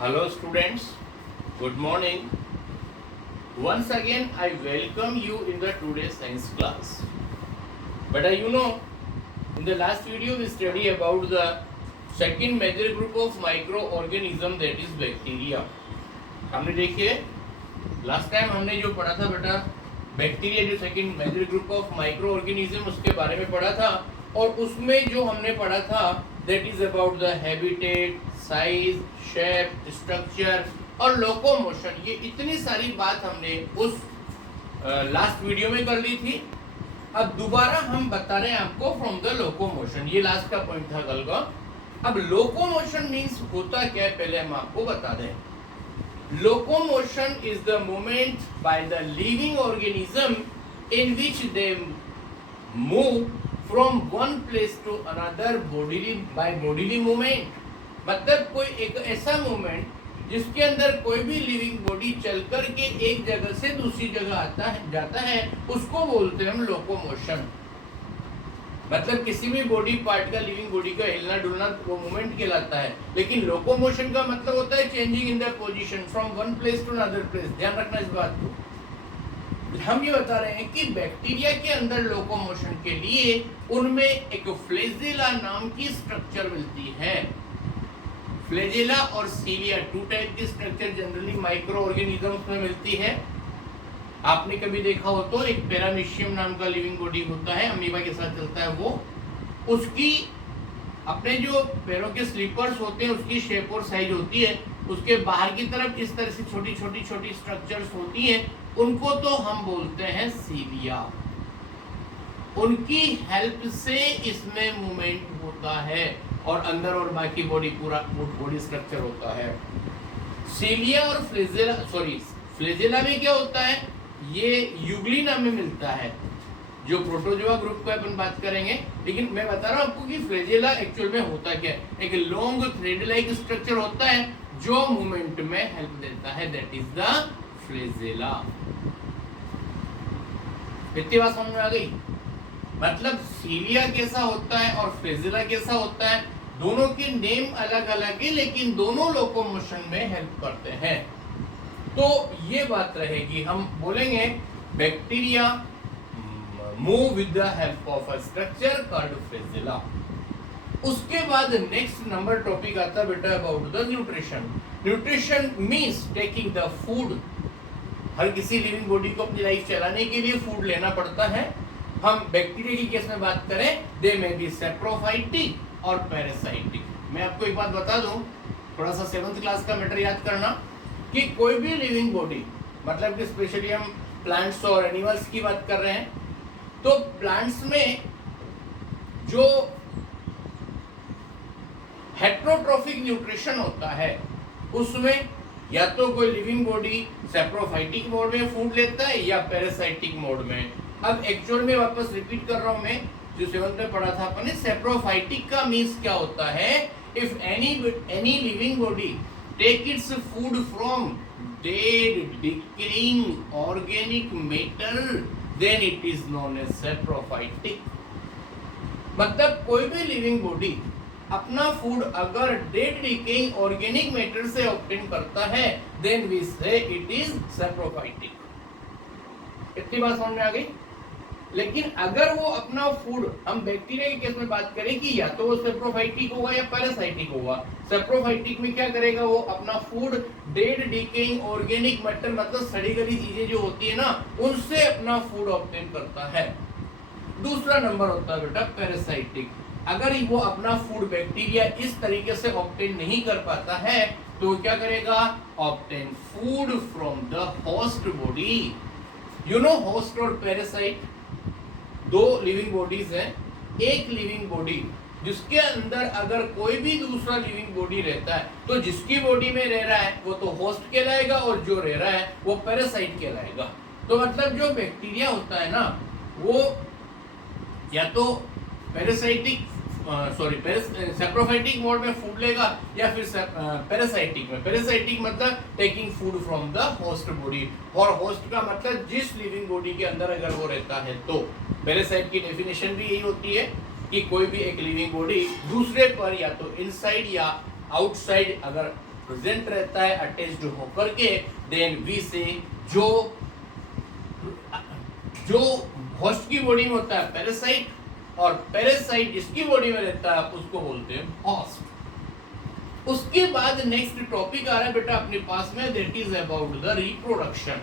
Hello students, good morning. Once again I welcome you in the today's science class. But in the last video we studied about the second major group of microorganism, that is bacteria. हमने देखिए last time हमने जो पढ़ा था बेटा, bacteria जो second major group of micro organism, उसके बारे में पढ़ा था। और उसमें जो हमने पढ़ा था that is about the habitat, size, shape, structure और लोकोमोशन। ये इतनी सारी बात हमने उस लास्ट वीडियो में कर ली थी। अब दोबारा हम बता रहे हैं आपको फ्रॉम द लोकोमोशन। ये लास्ट का पॉइंट था कल का। अब लोकोमोशन मीन्स होता क्या है, पहले हम आपको बता दें। Locomotion is the movement by the living organism in which they move from one place to another by bodily movement। मतलब कोई एक ऐसा मूवमेंट जिसके अंदर कोई भी लिविंग बॉडी चल कर के एक जगह से दूसरी जगह जाता है, उसको बोलते हैं हम लोकोमोशन। मतलब किसी भी बॉडी पार्ट का, लिविंग बॉडी का हिलना डुलना वो मूवमेंट कहलाता है। लेकिन लोकोमोशन का मतलब होता है changing in the position from one place to another place. ध्यान रखना इस बात को। हम ये बता रहे हैं कि बैक्टीरिया के अंदर लोकोमोशन के लिए उनमें एक फ्लैजेला नाम की स्ट्रक्चर मिलती है। फ्लैजेला और सीलिया, टू टाइप की स्ट्रक्चर जनरली माइक्रो ऑर्गेनिजम्स में मिलती है। आपने कभी देखा हो तो एक पैरामीशियम नाम का लिविंग बॉडी होता है, अमीबा के साथ चलता है वो। उसकी अपने जो पैरों के स्लीपर्स होते हैं उसकी शेप और साइज होती है। उसके बाहर की तरफ इस तरह से छोटी छोटी स्ट्रक्चर्स होती हैं, उनको तो हम बोलते हैं सीलिया। उनकी हेल्प से इसमें मूवमेंट होता है और अंदर और बाकी बॉडी पूरा बॉडी स्ट्रक्चर होता है। सीलिया और फ्लैजेला में क्या होता है, ये यूग्लिना में मिलता है, जो प्रोटोजोआ ग्रुप को अपन बात करेंगे। लेकिन मैं बता रहा हूं आपको कि फ्लैजेला एक्चुअल में होता क्या है। एक लॉन्ग थ्रेड लाइक स्ट्रक्चर होता है जो मूवमेंट में हेल्प देता है, दैट इज द फ्लैजेला। इतनी बात समझ में आ गई। मतलब सीलिया कैसा होता है और फ्लैजेला कैसा होता है, दोनों के नेम अलग अलग है लेकिन दोनों लोकोमोशन में हेल्प करते हैं। तो ये बात रहेगी, हम बोलेंगे bacteria move with the help of a structure called flagella. उसके बाद नेक्स्ट नंबर टॉपिक आता है बेटा about the nutrition. Nutrition means taking the food. हर किसी लिविंग बॉडी को अपनी लाइफ चलाने के लिए फूड लेना पड़ता है। हम बैक्टीरिया की केस में बात करें, दे में बी सैप्रोफाइटिक और पैरासाइटिक। मैं आपको एक बात बता दूं, थोड़ा सा 7th क्लास का मैटर याद करना कि कोई भी लिविंग बॉडी, मतलब कि स्पेशली हम प्लांट्स और एनिमल्स की बात कर रहे हैं, तो प्लांट्स में जो हेट्रोट्रोफिक न्यूट्रिशन होता है उसमें या तो कोई लिविंग बॉडी सैप्रोफाइटिक मोड में फूड लेता है या पैरासाइटिक मोड में। अब एक्चुअल में वापस रिपीट कर रहा हूं मैं, जो 7th में पढ़ा था अपने। सैप्रोफाइटिक का मीन्स क्या होता है, if any living body take its food from dead decaying organic matter, then it is known as saprophytic। मतलब कोई भी लिविंग बॉडी अपना फूड अगर डेड डिकेइंग ऑर्गेनिक मैटर से ऑब्टेन करता है, then we say it is saprophytic। इतनी बात समझ में आ गई। लेकिन अगर वो अपना फूड, हम बैक्टीरिया के केस में बात करें कि या तो वो सैप्रोफाइटिक होगा या पैरासाइटिक होगा। सैप्रोफाइटिक में क्या करेगा, वो अपना food dead decaying organic matter, मतलब सड़ी गली चीजें जो होती है ना, उनसे अपना फूड ऑब्टेन करता है। दूसरा नंबर होता है बेटा पैरासाइटिक। अगर वो अपना फूड बैक्टीरिया इस तरीके से ऑब्टेन नहीं कर पाता है तो क्या करेगा, obtain food from the host body. You know host और पैरासाइट दो लिविंग बॉडीज हैं। एक लिविंग बॉडी जिसके अंदर अगर कोई भी दूसरा लिविंग बॉडी रहता है तो जिसकी बॉडी में रह रहा है वो तो होस्ट कहलाएगा और जो रह रहा है वो पैरासाइट कहलाएगा। तो मतलब जो बैक्टीरिया होता है ना, वो या तो सैप्रोफाइटिक मोड में फूड लेगा या फिर पैरासाइटिक में। पैरासाइटिक मतलब taking food from the host body, और होस्ट का मतलब जिस लिविंग बॉडी के अंदर अगर वो रहता है तो। पैरासाइट की डेफिनेशन भी यही होती है कि कोई भी एक लिविंग बॉडी दूसरे पर या तो इनसाइड या आउटसाइड अगर प्रेजेंट रहता है अटैच्ड होकर के, देन वी से जो होस्ट की बॉडी में होता है पैरासाइट, और पैरासाइट जिसकी बॉडी में रहता है उसको बोलते हैं होस्ट। उसके बाद नेक्स्ट टॉपिक आ रहा है बेटा अपने पास में, that is about the reproduction.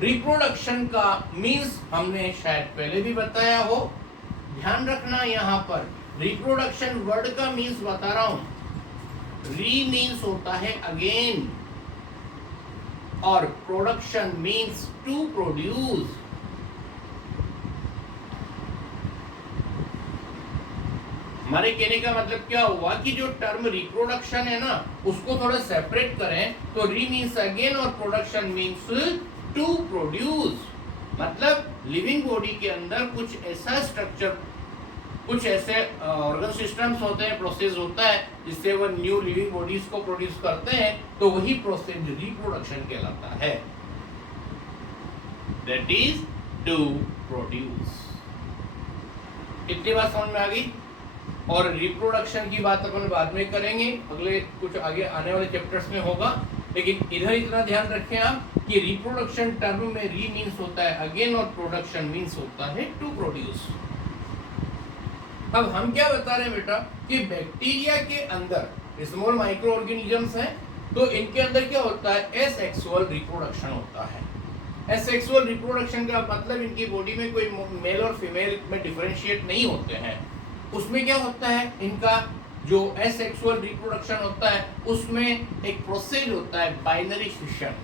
Reproduction का मीन्स हमने शायद पहले भी बताया हो, ध्यान रखना यहाँ पर रिप्रोडक्शन वर्ड का मीन्स बता रहा हूं। री मीन्स होता है अगेन, और प्रोडक्शन मीन्स टू प्रोड्यूस। हमारे कहने का मतलब क्या हुआ कि जो टर्म रिप्रोडक्शन है ना उसको थोड़ा सेपरेट करें तो री मीन्स अगेन और प्रोडक्शन मीन्स टू प्रोड्यूस। मतलब लिविंग बॉडी के अंदर कुछ ऐसा स्ट्रक्चर, कुछ ऐसे ऑर्गन सिस्टम्स होते हैं, प्रोसेस होता है जिससे वो न्यू लिविंग बॉडीज को प्रोड्यूस करते हैं, तो वही प्रोसेस रिप्रोडक्शन कहलाता है, दैट इज टू प्रोड्यूस। इतनी बात समझ में आ गई। और रिप्रोडक्शन की बात अपन बाद में करेंगे, अगले कुछ आगे आने वाले चैप्टर्स में होगा, लेकिन इधर इतना ध्यान रखें आप कि रिप्रोडक्शन टर्म में री मीन्स होता है अगेन और प्रोडक्शन मीन्स होता है टू प्रोड्यूस। अब हम क्या बता रहे हैं बेटा कि बैक्टीरिया के अंदर स्मॉल माइक्रो ऑर्गेनिजम्स हैं, तो इनके अंदर क्या होता है, एसेक्सुअल रिप्रोडक्शन होता है। एसेक्सुअल रिप्रोडक्शन का मतलब इनकी बॉडी में कोई मेल और फीमेल में डिफरेंशिएट नहीं होते हैं। उसमें क्या होता है, इनका जो एसेक्सुअल रिप्रोडक्शन होता है उसमें एक प्रोसेस होता है बाइनरी फिशन।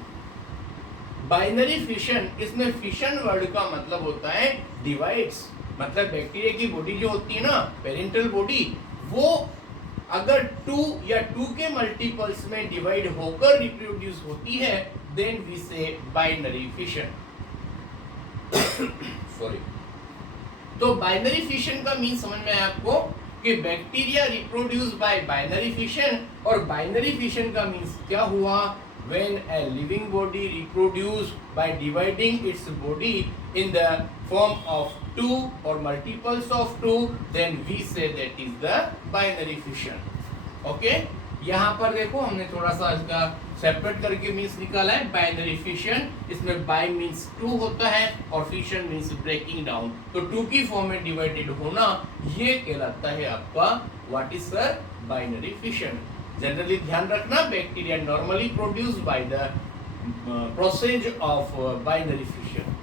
बाइनरी फिशन, इसमें फिशन वर्ड का मतलब होता है डिवाइड्स। मतलब बैक्टीरिया की बॉडी जो होती है ना, पेरेंटल बॉडी, वो अगर 2 या 2 के मल्टीपल्स में डिवाइड होकर रिप्रोड्यूस होती है, देन वी से बाइनरी फिशन। सॉरी। तो बाइनरी फिशन का मीन समझ में आया आपको कि bacteria reproduce by binary fission, और बाइनरी फिशन का मीन्स क्या हुआ, when a living body reproduce by dividing its body in the form of 2 or multiples of 2, then we say that is the binary fission. Okay? यहाँ पर देखो हमने थोड़ा सा इसका सेपरेट करके मीन्स निकाला है। बाइनरी फिशन, इसमें बाय मीन्स 2 होता है और फिशन मीन्स ब्रेकिंग डाउन, तो 2 की फॉर्म में डिवाइडेड होना, ये कहलाता है आपका what is sir, binary fission. Generally ध्यान रखना, bacteria normally produce by the process of binary fission.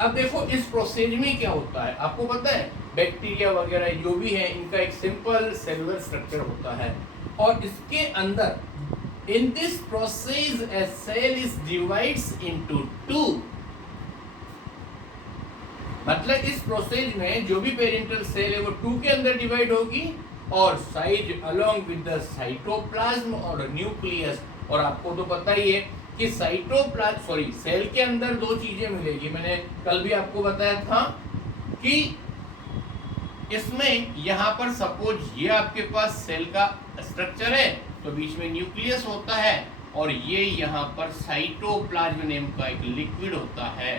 अब देखो इस प्रोसेस में क्या होता है, आपको पता है बैक्टीरिया वगैरह जो भी है इनका एक सिंपल सेलुलर स्ट्रक्चर होता है, और इसके अंदर in this process a cell is divides into 2। मतलब इस प्रोसेस में जो भी पेरेंटल सेल है वो 2 के अंदर डिवाइड होगी, और size along with the cytoplasm और न्यूक्लियस। और आपको तो पता ही है कि सेल के अंदर 2 चीजें मिलेगी। मैंने कल भी आपको बताया था कि इसमें यहाँ पर सपोज ये आपके पास सेल का स्ट्रक्चर है, तो बीच में न्यूक्लियस होता है, और ये यहाँ पर साइटोप्लाज्म नेम का एक लिक्विड होता है,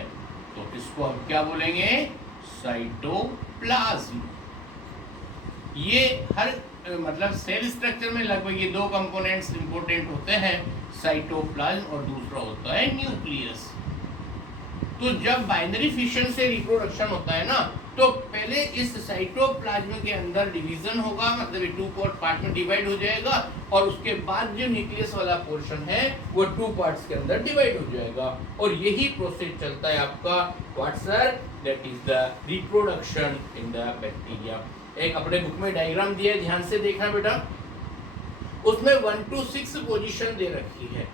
तो इसको हम क्या बोलेंगे, साइटोप्लाज्म। ये हर मतलब सेल स्ट्रक्चर में लगभग ये 2 कंपोनेंट्स इंपॉर्टेंट होते हैं, साइटोप्लाज्म और दूसरा होता है न्यूक्लियस। तो जब बाइनरी फिशन से रिप्रोडक्शन होता है ना, तो पहले इस साइटोप्लाज्म के अंदर डिवीजन होगा, मतलब ये 2 पार्ट में डिवाइड हो जाएगा, और उसके बाद जो न्यूक्लियस वाला पोर्शन है वो 2 पार्ट्स के अंदर डिवाइड हो जाएगा, और यही प्रोसेस चलता है आपका what sir, that is the reproduction in the bacteria. एक अपने बुक में डायग्राम दिया है, ध्यान से देखना बेटा, उसमें 1 to 6 पोजीशन दे रखी है।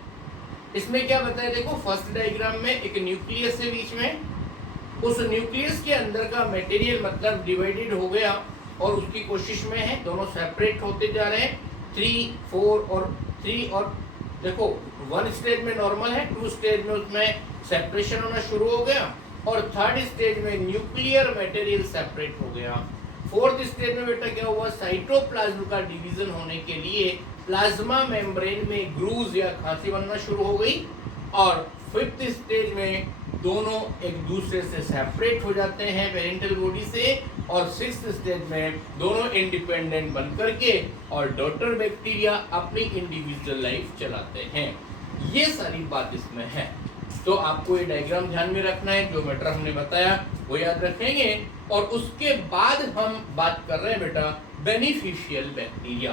इसमें क्या बताया, देखो फर्स्ट डायग्राम में एक न्यूक्लियस है बीच में, उस न्यूक्लियस के अंदर का मटेरियल मतलब डिवाइडेड हो गया और उसकी कोशिश में है, दोनों सेपरेट होते जा रहे हैं, 3, 4 और 3, और देखो 1 स्टेज में नॉर्मल है, 2 स्टेज में उसमें सेपरेशन होना शुरू हो गया, और 3rd स्टेज में न्यूक्लियर मटेरियल सेपरेट हो गया। 4th स्टेज में बेटा क्या हुआ, साइटोप्लाज्म का डिवीजन होने के लिए प्लाज्मा मेम्ब्रेन में ग्रूव्स या खांसी बनना शुरू हो गई, और फिफ्थ स्टेज में दोनों एक दूसरे से सेपरेट हो जाते हैं पेरेंटल बॉडी से, और सिक्स्थ स्टेज में दोनों इंडिपेंडेंट बन करके और डॉटर बैक्टीरिया अपनी इंडिविजुअल लाइफ चलाते हैं। ये सारी बात इसमें है। तो आपको ये डायग्राम ध्यान में रखना है, जो मैटर हमने बताया वो याद रखेंगे। और उसके बाद हम बात कर रहे हैं बेटा बेनिफिशियल बैक्टीरिया।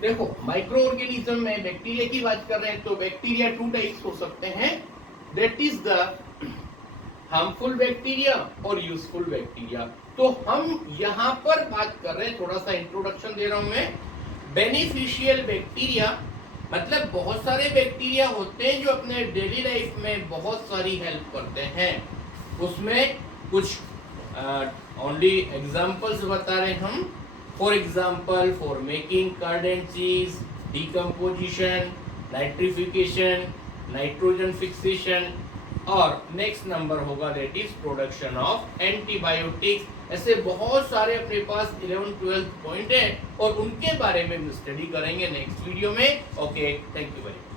देखो माइक्रो ऑर्गेनिज्म में बैक्टीरिया की बात कर रहे हैं, तो बैक्टीरिया टू टाइप्स हो सकते हैं, that is the harmful bacteria और यूजफुल बैक्टीरिया। तो हम यहाँ पर बात कर रहे हैं, थोड़ा सा इंट्रोडक्शन दे रहा हूं मैं। बेनिफिशियल बैक्टीरिया मतलब बहुत सारे बैक्टीरिया होते हैं जो अपने डेली लाइफ में बहुत सारी हेल्प करते हैं। उसमें कुछ ओनली एग्जांपल्स बता रहे हम। For example, for making curd and cheese, decomposition, nitrification, nitrogen fixation, और नेक्स्ट नंबर होगा that is production of antibiotics. ऐसे बहुत सारे अपने पास 11-12 पॉइंट है और उनके बारे में हम स्टडी करेंगे नेक्स्ट वीडियो में। Okay, thank you very much.